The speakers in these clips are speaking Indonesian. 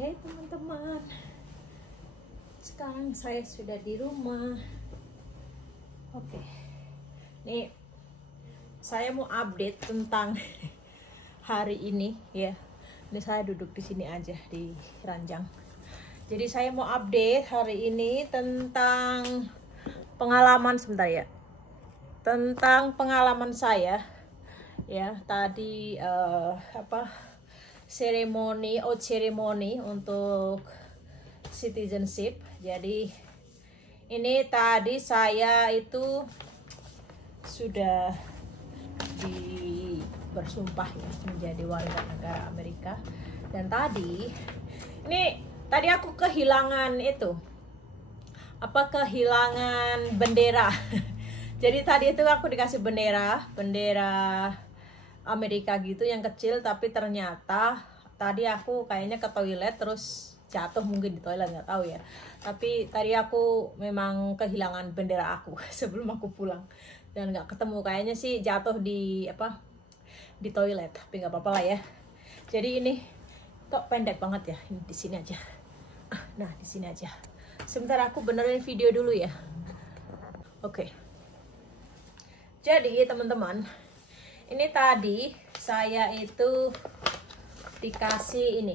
Oke teman-teman, sekarang saya sudah di rumah. Oke, nih saya mau update tentang hari ini ya. Ini saya duduk di sini aja di ranjang. Jadi saya mau update hari ini tentang pengalaman sebentar ya. Tentang pengalaman saya ya tadi seremoni untuk citizenship. Jadi ini tadi saya itu sudah bersumpah ya menjadi warga negara Amerika. Dan tadi aku kehilangan kehilangan bendera. Jadi tadi itu aku dikasih bendera Amerika gitu yang kecil, tapi ternyata tadi aku kayaknya ke toilet terus jatuh, mungkin di toilet, nggak tahu ya. Tapi tadi aku memang kehilangan bendera aku sebelum aku pulang dan nggak ketemu, kayaknya sih jatuh di toilet, tapi nggak apa-apa lah ya. Jadi ini kok pendek banget ya, ini di sini aja. Nah di sini aja. Sebentar aku benerin video dulu ya. Oke. Jadi teman-teman, ini tadi saya itu dikasih ini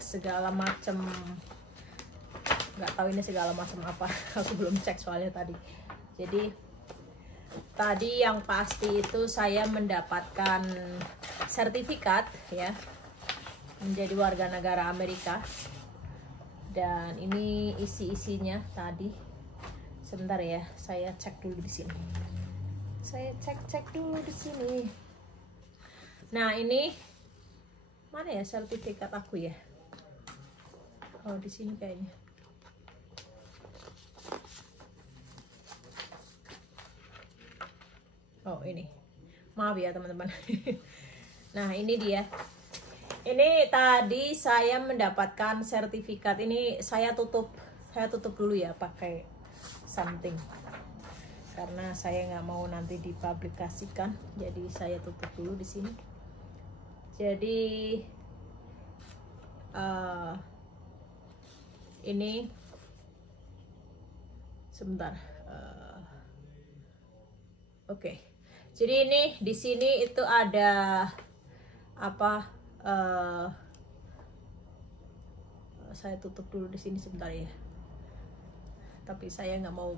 segala macam, nggak tahu ini segala macam apa. Aku belum cek soalnya tadi. Jadi tadi yang pasti itu saya mendapatkan sertifikat ya menjadi warga negara Amerika. Dan ini isi-isinya tadi. Sebentar ya, saya cek dulu di sini. Saya cek dulu di sini. Nah, ini mana ya sertifikat aku ya? Oh, di sini kayaknya. Oh, ini. Maaf ya, teman-teman. Nah, ini dia. Ini tadi saya mendapatkan sertifikat. Ini saya tutup dulu ya pakai something. Karena saya nggak mau nanti dipublikasikan, jadi saya tutup dulu di sini. Jadi ini sebentar. Oke. Jadi ini di sini itu ada saya tutup dulu di sini sebentar ya. Tapi saya nggak mau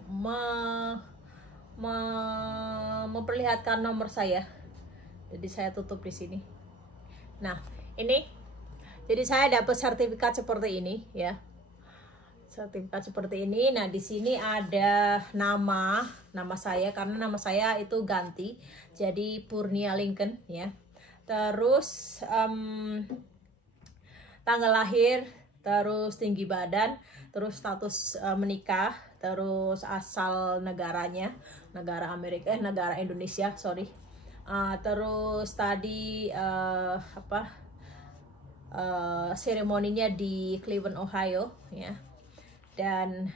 memperlihatkan nomor saya, jadi saya tutup di sini. Nah ini, jadi saya dapat sertifikat seperti ini ya, sertifikat seperti ini. Nah di sini ada nama saya, karena nama saya itu ganti jadi Purnia Lincoln ya. Terus tanggal lahir, terus tinggi badan, terus status menikah, terus asal negaranya, negara Indonesia, sorry. Terus tadi seremoninya di Cleveland, Ohio ya. Dan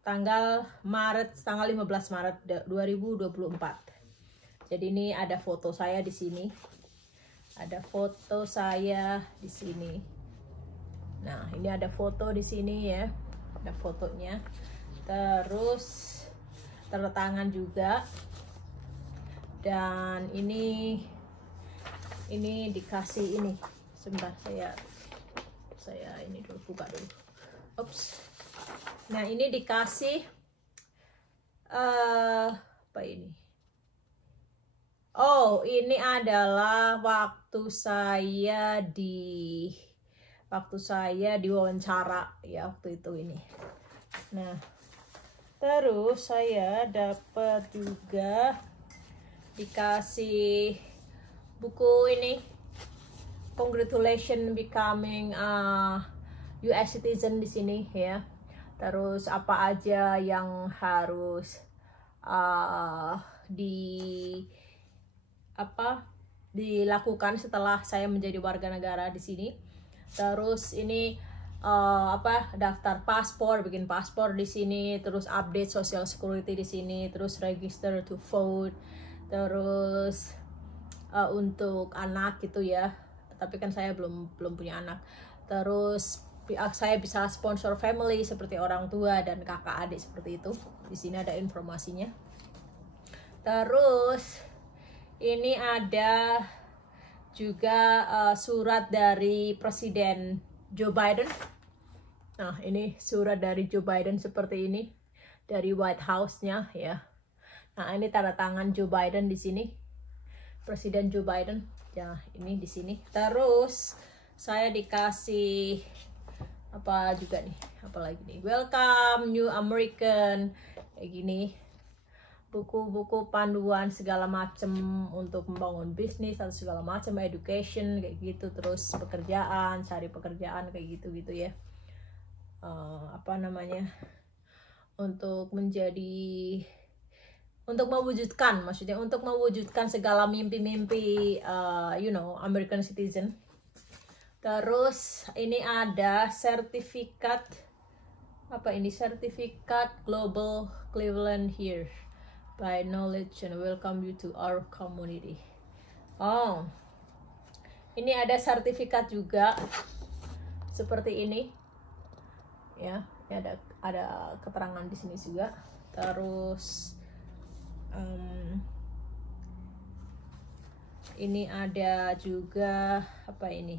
tanggal 15 Maret 2024. Jadi ini ada foto saya di sini. Ada foto saya di sini. Nah, ini ada foto di sini ya. Ada fotonya. Terus tanda tangan juga. Dan ini dikasih ini. Sebentar saya ini dulu buka dulu. Ups. Nah, ini dikasih apa ini? Oh, ini adalah waktu saya diwawancara ya waktu itu ini. Nah, terus saya dapat juga dikasih buku ini, Congratulations Becoming US Citizen di sini ya. Terus apa aja yang harus dilakukan setelah saya menjadi warga negara di sini. Terus ini daftar paspor, bikin paspor di sini, terus update social security di sini, terus register to vote, terus untuk anak gitu ya, tapi kan saya belum punya anak. Terus saya bisa sponsor family seperti orang tua dan kakak adik seperti itu. Di sini ada informasinya. Terus ini ada juga surat dari Presiden Joe Biden. Nah, ini surat dari Joe Biden seperti ini dari White House-nya ya. Nah, ini tanda tangan Joe Biden di sini. Presiden Joe Biden. Ya, ini di sini. Terus saya dikasih apa juga nih? Apa lagi nih? Welcome New American. Kayak gini. Buku-buku panduan segala macam untuk membangun bisnis atau segala macam, education kayak gitu. Terus pekerjaan, cari pekerjaan kayak gitu-gitu ya. Apa namanya, untuk mewujudkan segala mimpi-mimpi American citizen. Terus ini ada sertifikat apa ini, sertifikat Global Cleveland here by knowledge and welcome you to our community. Oh, ini ada sertifikat juga seperti ini. Ya, ada keterangan di sini juga. Terus ini ada juga apa ini?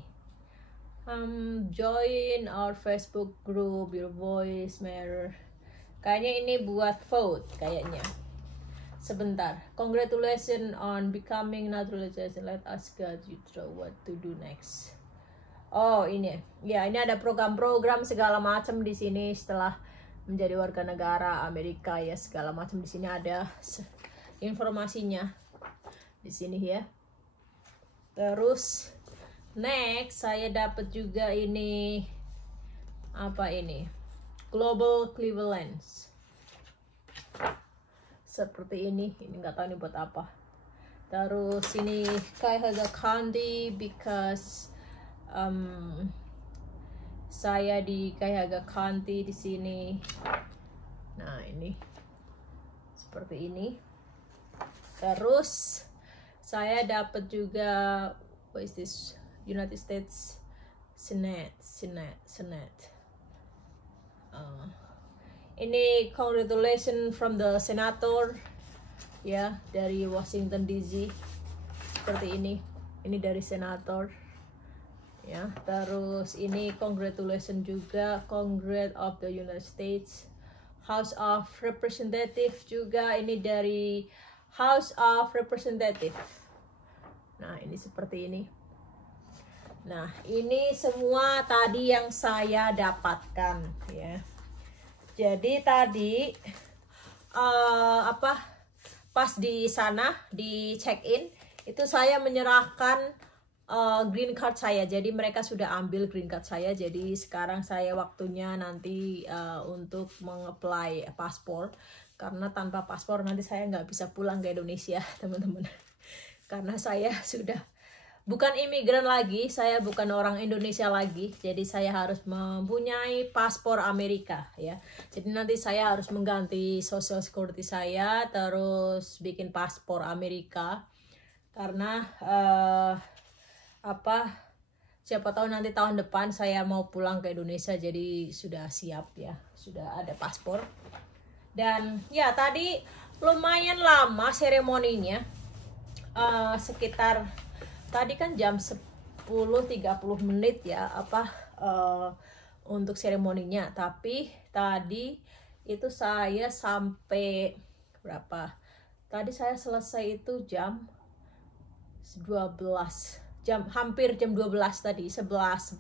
Join our Facebook group, your voice matter. Kayaknya ini buat vote kayaknya. Sebentar. Congratulations on becoming naturalized. Let us guide you through what to do next. Oh, ini ya, ini ada program-program segala macam di sini setelah menjadi warga negara Amerika ya, segala macam di sini ada informasinya di sini ya. Terus next saya dapat juga ini apa ini, Global Cleveland seperti ini nggak tahu ini buat apa. Terus ini Cuyahoga County because saya di Cuyahoga County di sini. Nah, ini seperti ini. Terus saya dapat juga what is this? United States Senate. Ini congratulations from the senator ya, dari Washington DC. Seperti ini. Ini dari senator. Ya, terus ini congratulations juga Congress of the United States, House of Representative juga, ini dari House of Representative. Nah, ini seperti ini. Nah, ini semua tadi yang saya dapatkan ya. Jadi tadi pas di sana di check-in itu saya menyerahkan green card saya, jadi mereka sudah ambil green card saya. Jadi sekarang saya waktunya nanti untuk mengapply paspor, karena tanpa paspor nanti saya nggak bisa pulang ke Indonesia teman-teman. Karena saya sudah bukan imigran lagi, saya bukan orang Indonesia lagi, jadi saya harus mempunyai paspor Amerika ya. Jadi nanti saya harus mengganti social security saya, terus bikin paspor Amerika, karena siapa tahu nanti tahun depan saya mau pulang ke Indonesia, jadi sudah siap ya, sudah ada paspor. Dan ya tadi lumayan lama seremoninya, sekitar tadi kan jam 10.30 menit ya untuk seremoninya, tapi tadi itu saya sampai berapa, tadi saya selesai itu jam 12, hampir jam 12 tadi, 11.40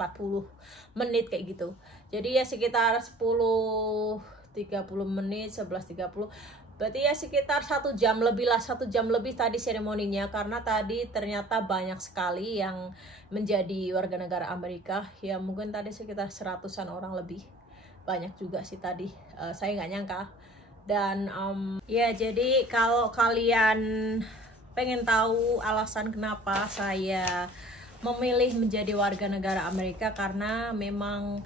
menit kayak gitu. Jadi ya sekitar 10.30 menit, 11.30, berarti ya sekitar 1 jam lebih lah, 1 jam lebih tadi seremoninya. Karena tadi ternyata banyak sekali yang menjadi warga negara Amerika ya, mungkin tadi sekitar 100-an orang lebih, banyak juga sih tadi, saya nggak nyangka. Dan ya jadi kalau kalian pengen tahu alasan kenapa saya memilih menjadi warga negara Amerika, karena memang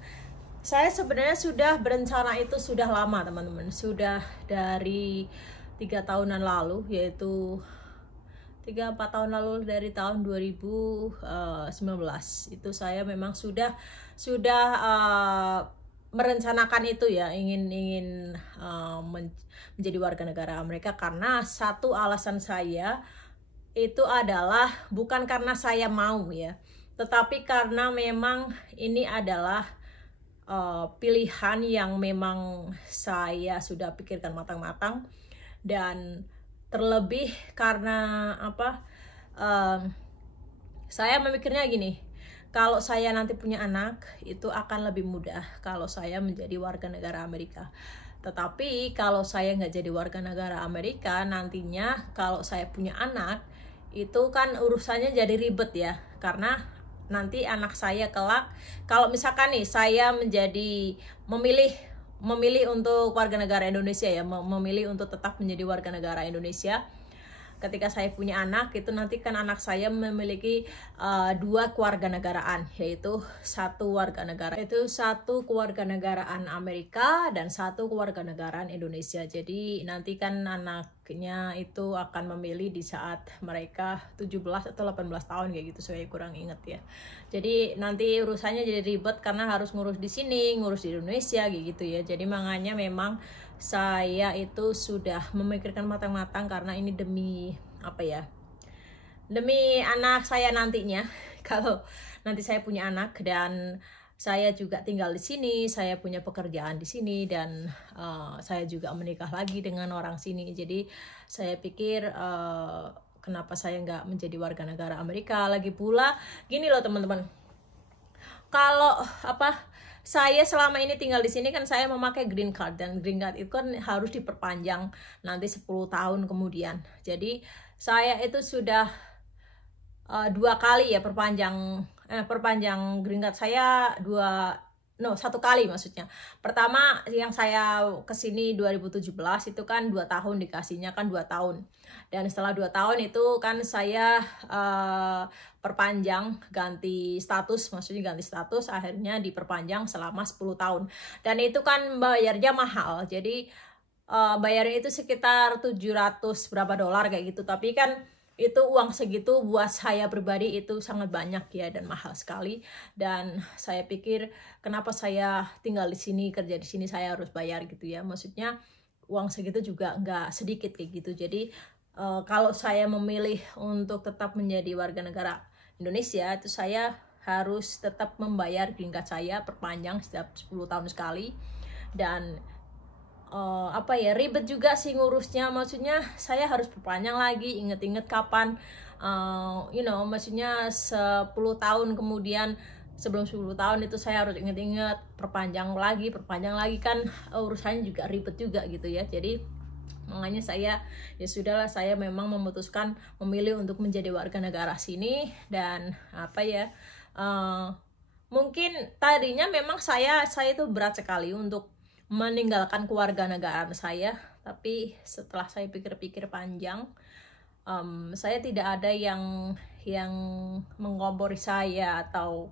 saya sebenarnya sudah berencana itu sudah lama teman-teman, sudah dari 3 tahunan lalu, yaitu 3-4 tahun lalu, dari tahun 2019 itu saya memang sudah merencanakan itu ya, ingin menjadi warga negara Amerika. Karena satu alasan saya itu adalah bukan karena saya mau ya, tetapi karena memang ini adalah pilihan yang memang saya sudah pikirkan matang-matang. Dan terlebih karena apa, saya memikirnya gini, kalau saya nanti punya anak itu akan lebih mudah kalau saya menjadi warga negara Amerika. Tetapi kalau saya nggak jadi warga negara Amerika, nantinya kalau saya punya anak itu kan urusannya jadi ribet ya. Karena nanti anak saya kelak, kalau misalkan nih saya memilih untuk warga negara Indonesia ya, memilih untuk tetap menjadi warga negara Indonesia. Ketika saya punya anak, itu nanti kan anak saya memiliki 2 kewarganegaraan, yaitu satu kewarganegaraan Amerika dan satu kewarganegaraan Indonesia. Jadi nanti kan anaknya itu akan memilih di saat mereka 17 atau 18 tahun kayak gitu, saya kurang inget ya. Jadi nanti urusannya jadi ribet karena harus ngurus di sini, ngurus di Indonesia kayak gitu ya. Jadi makanya memang saya itu sudah memikirkan matang-matang, karena ini demi apa ya, demi anak saya nantinya. Kalau nanti saya punya anak dan saya juga tinggal di sini, saya punya pekerjaan di sini, dan saya juga menikah lagi dengan orang sini. Jadi saya pikir kenapa saya nggak menjadi warga negara Amerika. Lagi pula gini loh teman-teman, kalau apa, saya selama ini tinggal di sini kan saya memakai green card, dan green card itu kan harus diperpanjang nanti 10 tahun kemudian. Jadi saya itu sudah 2 kali ya perpanjang green card saya, 1 kali maksudnya. Pertama yang saya kesini 2017 itu kan 2 tahun, dikasihnya kan 2 tahun. Dan setelah 2 tahun itu kan saya perpanjang, ganti status, akhirnya diperpanjang selama 10 tahun. Dan itu kan bayarnya mahal, jadi bayarnya itu sekitar 700 berapa dolar kayak gitu. Tapi kan itu uang segitu buat saya pribadi itu sangat banyak ya, dan mahal sekali. Dan saya pikir kenapa saya tinggal di sini, kerja di sini, saya harus bayar gitu ya. Maksudnya uang segitu juga nggak sedikit kayak gitu. Jadi kalau saya memilih untuk tetap menjadi warga negara Indonesia, itu saya harus tetap membayar green card saya perpanjang setiap 10 tahun sekali. Dan apa ya, ribet juga sih ngurusnya. Maksudnya saya harus perpanjang lagi, inget-inget kapan maksudnya 10 tahun kemudian, sebelum 10 tahun itu saya harus inget-inget perpanjang lagi kan urusannya juga ribet juga gitu ya. Jadi makanya saya ya sudahlah, saya memang memutuskan memilih untuk menjadi warga negara sini. Dan apa ya, mungkin tadinya memang saya itu berat sekali untuk meninggalkan kewarganegaraan saya, tapi setelah saya pikir-pikir panjang, saya tidak ada yang mengompori saya atau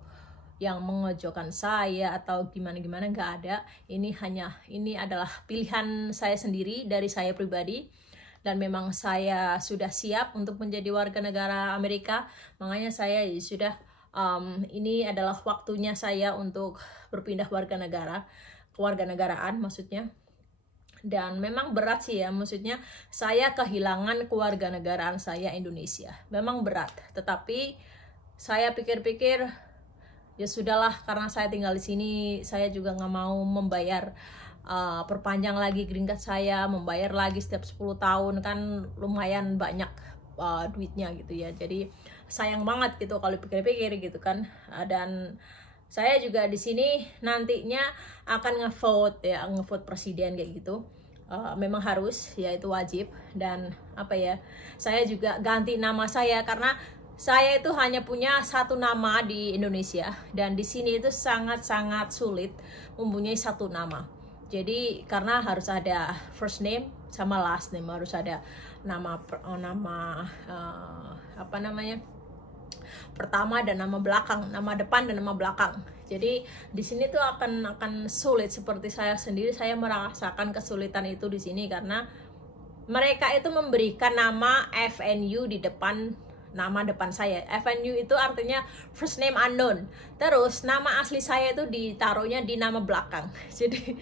yang mengojokkan saya atau gimana-gimana, nggak ada. Ini adalah pilihan saya sendiri dari saya pribadi, dan memang saya sudah siap untuk menjadi warga negara Amerika. Makanya saya sudah ini adalah waktunya saya untuk berpindah kewarganegaraan maksudnya. Dan memang berat sih ya, maksudnya saya kehilangan kewarganegaraan saya Indonesia, memang berat. Tetapi saya pikir-pikir ya sudahlah, karena saya tinggal di sini, saya juga nggak mau membayar perpanjang lagi green card saya, membayar lagi setiap 10 tahun kan lumayan banyak duitnya gitu ya. Jadi sayang banget gitu kalau pikir-pikir gitu kan. Dan saya juga di sini nantinya akan ngevote presiden kayak gitu. Memang harus ya, itu wajib. Dan apa ya, saya juga ganti nama saya karena saya itu hanya punya 1 nama di Indonesia, dan di sini itu sangat-sangat sulit mempunyai 1 nama. Jadi karena harus ada first name sama last name, harus ada nama apa namanya, pertama dan nama belakang, nama depan dan nama belakang. Jadi di sini tuh akan sulit. Seperti saya sendiri, saya merasakan kesulitan itu di sini karena mereka itu memberikan nama FNU di depan nama depan saya. FNU itu artinya first name unknown. Terus nama asli saya itu ditaruhnya di nama belakang. Jadi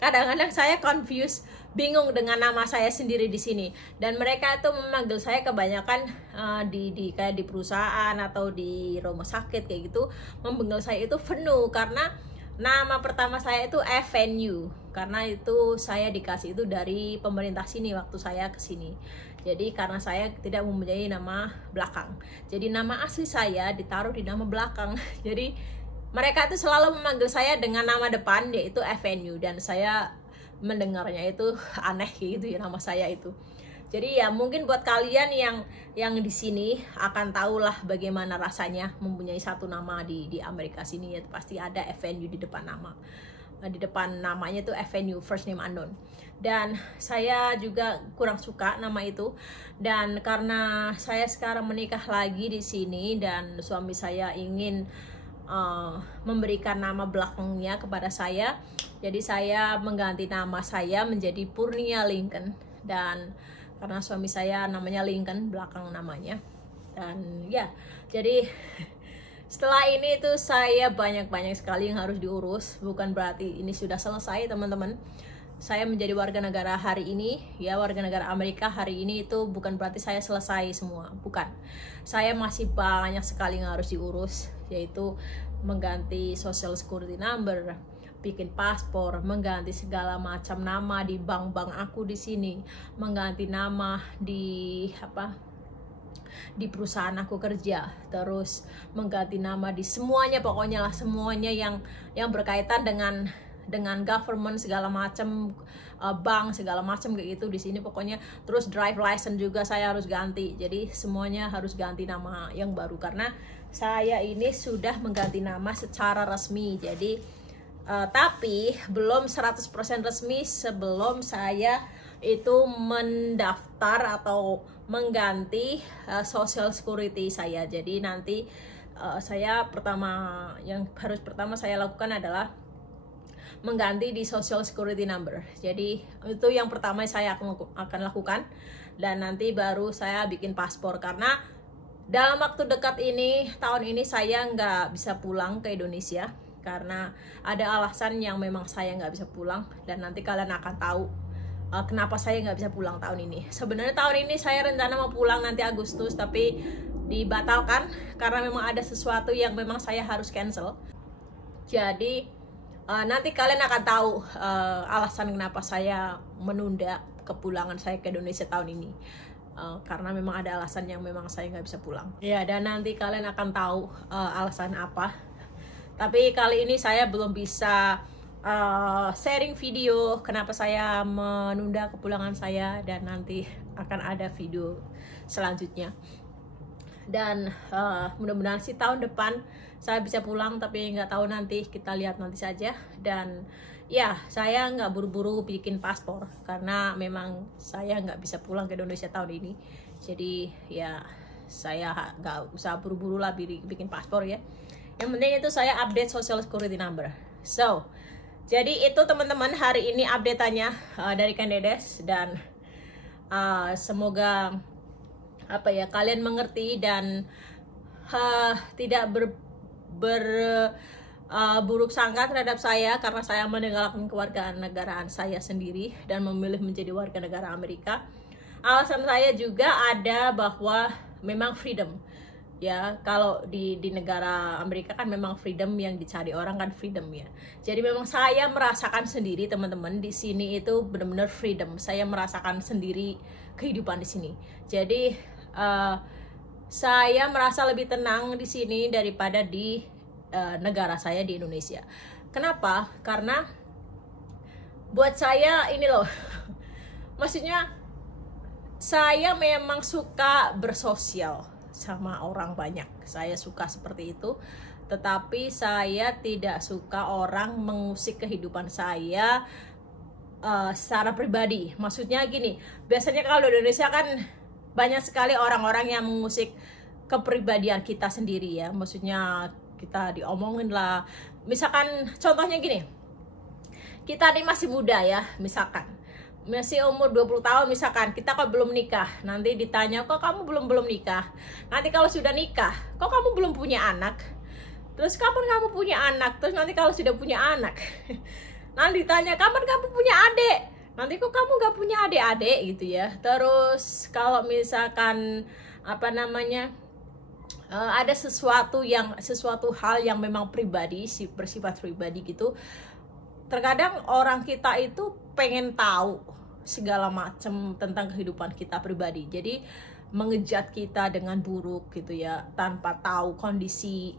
kadang-kadang saya confused, bingung dengan nama saya sendiri di sini. Dan mereka itu memanggil saya kebanyakan kayak di perusahaan atau di rumah sakit kayak gitu, memanggil saya itu Venu, karena nama pertama saya itu FNU. Karena itu saya dikasih itu dari pemerintah sini waktu saya kesini. Jadi karena saya tidak mempunyai nama belakang, jadi nama asli saya ditaruh di nama belakang. Jadi mereka itu selalu memanggil saya dengan nama depan, yaitu FNU, dan saya mendengarnya itu aneh gitu ya, nama saya itu. Jadi ya mungkin buat kalian yang di sini akan tahulah bagaimana rasanya mempunyai satu nama di Amerika sini, ya pasti ada FNU di depan nama. Di depan namanya itu FNU, first name unknown. Dan saya juga kurang suka nama itu. Dan karena saya sekarang menikah lagi di sini dan suami saya ingin memberikan nama belakangnya kepada saya, jadi saya mengganti nama saya menjadi Purnia Lincoln. Dan karena suami saya namanya Lincoln belakang namanya, dan ya jadi setelah ini tuh saya banyak sekali yang harus diurus. Bukan berarti ini sudah selesai teman-teman. Saya menjadi warga negara hari ini, ya warga negara Amerika hari ini, itu bukan berarti saya selesai semua, bukan. Saya masih banyak sekali yang harus diurus, yaitu mengganti social security number, bikin paspor, mengganti segala macam nama di bank-bank aku di sini, mengganti nama di perusahaan aku kerja, terus mengganti nama di semuanya, pokoknya lah semuanya yang berkaitan dengan government segala macam, bank segala macam kayak gitu di sini pokoknya. Terus drive license juga saya harus ganti. Jadi semuanya harus ganti nama yang baru karena saya ini sudah mengganti nama secara resmi. Jadi tapi belum 100% resmi sebelum saya itu mendaftar atau mengganti social security saya. Jadi nanti yang harus pertama saya lakukan adalah mengganti di social security number. Jadi itu yang pertama saya akan lakukan, dan nanti baru saya bikin paspor, karena dalam waktu dekat ini, tahun ini saya nggak bisa pulang ke Indonesia karena ada alasan yang memang saya nggak bisa pulang, dan nanti kalian akan tahu kenapa saya nggak bisa pulang tahun ini. Sebenarnya tahun ini saya rencana mau pulang nanti Agustus, tapi dibatalkan karena memang ada sesuatu yang memang saya harus cancel. Jadi nanti kalian akan tahu alasan kenapa saya menunda kepulangan saya ke Indonesia tahun ini. Karena memang ada alasan yang memang saya nggak bisa pulang. Ya, dan nanti kalian akan tahu alasan apa. Tapi kali ini saya belum bisa sharing video kenapa saya menunda kepulangan saya, dan nanti akan ada video selanjutnya. Dan mudah-mudahan sih tahun depan saya bisa pulang, tapi nggak tahu, nanti kita lihat nanti saja. Dan ya saya nggak buru-buru bikin paspor karena memang saya nggak bisa pulang ke Indonesia tahun ini. Jadi ya saya nggak usah buru-buru lah bikin paspor ya. Yang penting itu saya update social security number. So jadi itu teman-teman, hari ini update-nya dari Kandedes, dan semoga kalian mengerti dan tidak buruk sangka terhadap saya karena saya meninggalkan kewarganegaraan saya sendiri dan memilih menjadi warga negara Amerika. Alasan saya juga ada bahwa memang freedom, ya kalau di negara Amerika kan memang freedom yang dicari orang kan freedom ya. Jadi memang saya merasakan sendiri teman-teman, di sini itu benar-benar freedom. Saya merasakan sendiri kehidupan di sini. Jadi saya merasa lebih tenang di sini daripada di negara saya di Indonesia. Kenapa? Karena buat saya ini loh, maksudnya saya memang suka bersosial sama orang banyak. Saya suka seperti itu. Tetapi saya tidak suka orang mengusik kehidupan saya secara pribadi. Maksudnya gini, biasanya kalau di Indonesia kan banyak sekali orang-orang yang mengusik kepribadian kita sendiri ya. Maksudnya kita diomongin lah. Misalkan contohnya gini, kita ini masih muda ya, misalkan masih umur 20 tahun misalkan, kita kok belum nikah, nanti ditanya kok kamu belum nikah. Nanti kalau sudah nikah, kok kamu belum punya anak. Terus kapan kamu punya anak? Terus nanti kalau sudah punya anak, nanti ditanya kapan kamu punya adik. Nanti kok kamu gak punya adik-adik gitu ya. Terus kalau misalkan apa namanya, ada sesuatu hal yang memang pribadi, bersifat pribadi gitu, terkadang orang kita itu pengen tahu segala macam tentang kehidupan kita pribadi. Jadi mengejat kita dengan buruk gitu ya, tanpa tahu kondisi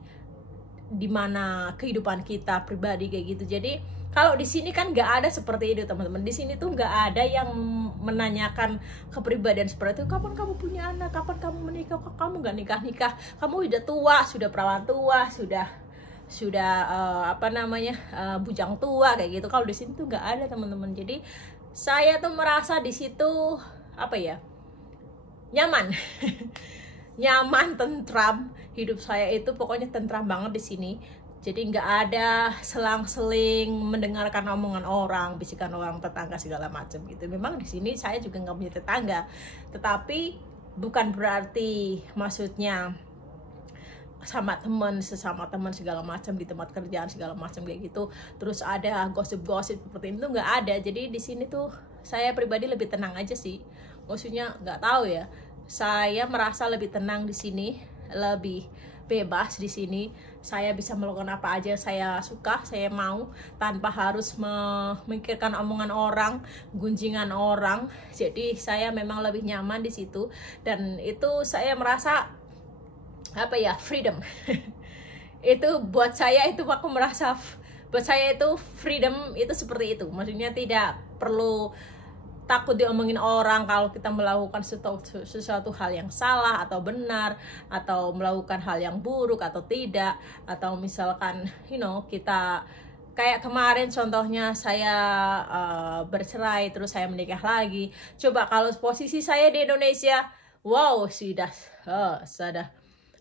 dimana kehidupan kita pribadi kayak gitu. Jadi kalau di sini kan nggak ada seperti itu teman-teman. Di sini tuh nggak ada yang menanyakan kepribadian seperti itu. Kapan kamu punya anak? Kapan kamu menikah? Kok kamu nggak nikah? Kamu udah tua, sudah perawan tua, sudah apa namanya, bujang tua kayak gitu. Kalau di sini tuh nggak ada teman-teman. Jadi saya tuh merasa di situ apa ya, nyaman. Nyaman, tentram. Hidup saya itu pokoknya tentram banget di sini. Jadi nggak ada selang-seling mendengarkan omongan orang, bisikan orang, tetangga segala macam gitu. Memang di sini saya juga nggak punya tetangga, tetapi bukan berarti maksudnya sesama teman segala macam di tempat kerjaan segala macam kayak gitu. Terus ada gosip-gosip seperti itu nggak ada. Jadi di sini tuh saya pribadi lebih tenang aja sih. Maksudnya nggak tahu ya. Saya merasa lebih tenang di sini, lebih bebas di sini. Saya bisa melakukan apa aja saya suka, saya mau, tanpa harus memikirkan omongan orang, gunjingan orang. Jadi saya memang lebih nyaman di situ, dan itu saya merasa apa ya, freedom. Itu buat saya, itu aku merasa buat saya itu freedom itu seperti itu. Maksudnya tidak perlu takut diomongin orang kalau kita melakukan sesuatu hal yang salah atau benar, atau melakukan hal yang buruk atau tidak, atau misalkan kita kayak kemarin contohnya saya bercerai terus saya menikah lagi. Coba kalau posisi saya di Indonesia, wow, sudah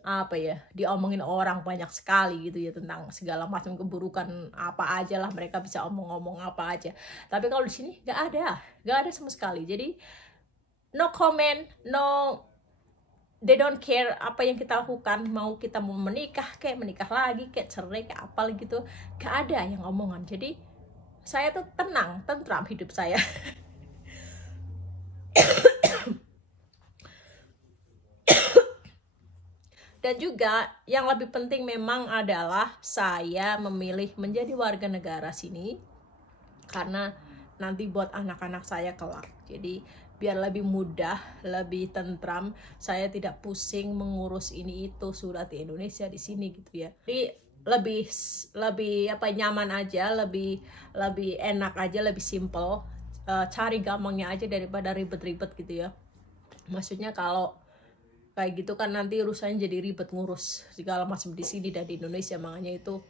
apa ya, diomongin orang banyak sekali gitu ya, tentang segala macam keburukan apa aja lah, mereka bisa omong-omong apa aja. Tapi kalau di sini nggak ada sama sekali. Jadi no comment, they don't care apa yang kita lakukan. Mau kita mau menikah kayak menikah lagi, kayak cerai kayak apa gitu, nggak ada yang omongan. Jadi saya tuh tenang, tentram hidup saya. Dan juga yang lebih penting memang adalah saya memilih menjadi warga negara sini karena nanti buat anak-anak saya kelak. Jadi biar lebih mudah, lebih tentram, saya tidak pusing mengurus ini itu surat di Indonesia di sini gitu ya. Jadi lebih apa, nyaman aja, lebih enak aja, lebih simple, cari gampangnya aja daripada ribet-ribet gitu ya. Maksudnya kalau kayak gitu kan nanti urusannya jadi ribet ngurus segala macam di sini dan di Indonesia. Makanya itu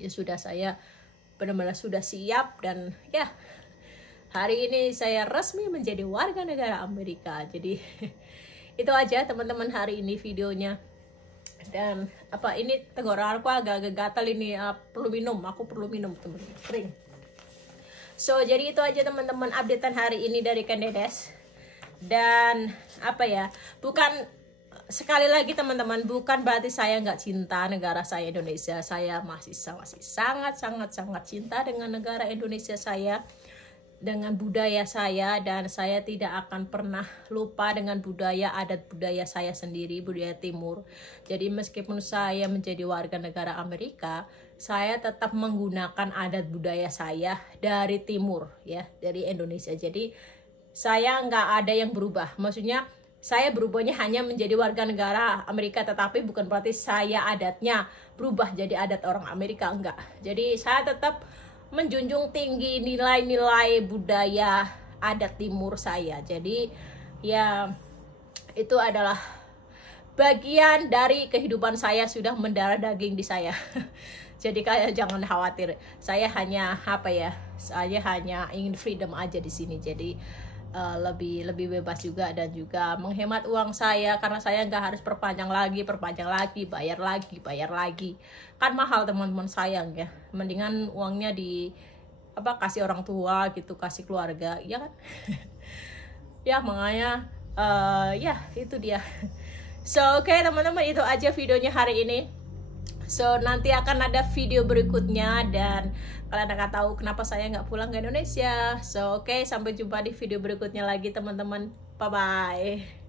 ya sudah, saya benar-benar sudah siap, dan ya hari ini saya resmi menjadi warga negara Amerika. Jadi itu aja teman-teman hari ini videonya. Dan apa ini, tenggorokanku agak gatal ini, perlu minum, aku perlu minum teman-teman, kering. So jadi itu aja teman-teman updatean hari ini dari Kandedes. Dan apa ya, sekali lagi teman-teman, bukan berarti saya nggak cinta negara saya Indonesia. Saya masih sangat cinta dengan negara Indonesia saya, dengan budaya saya, dan saya tidak akan pernah lupa dengan budaya adat budaya saya sendiri, budaya Timur. Jadi meskipun saya menjadi warga negara Amerika, saya tetap menggunakan adat budaya saya dari Timur ya, dari Indonesia. Jadi saya nggak ada yang berubah. Maksudnya saya berubahnya hanya menjadi warga negara Amerika, tetapi bukan berarti saya adatnya berubah jadi adat orang Amerika, enggak. Jadi saya tetap menjunjung tinggi nilai-nilai budaya adat Timur saya. Jadi ya itu adalah bagian dari kehidupan saya, sudah mendarah daging di saya. Jadi kayak jangan khawatir, saya hanya apa ya, saya hanya ingin freedom aja di sini. Jadi lebih bebas juga, dan juga menghemat uang saya karena saya nggak harus perpanjang lagi, bayar lagi kan mahal teman-teman, sayang ya. Mendingan uangnya kasih orang tua gitu, kasih keluarga, ya kan? Ya makanya ya itu dia. So oke, teman-teman, itu aja videonya hari ini. So nanti akan ada video berikutnya, dan kalian akan tahu kenapa saya nggak pulang ke Indonesia. So oke, sampai jumpa di video berikutnya lagi teman-teman. Bye bye.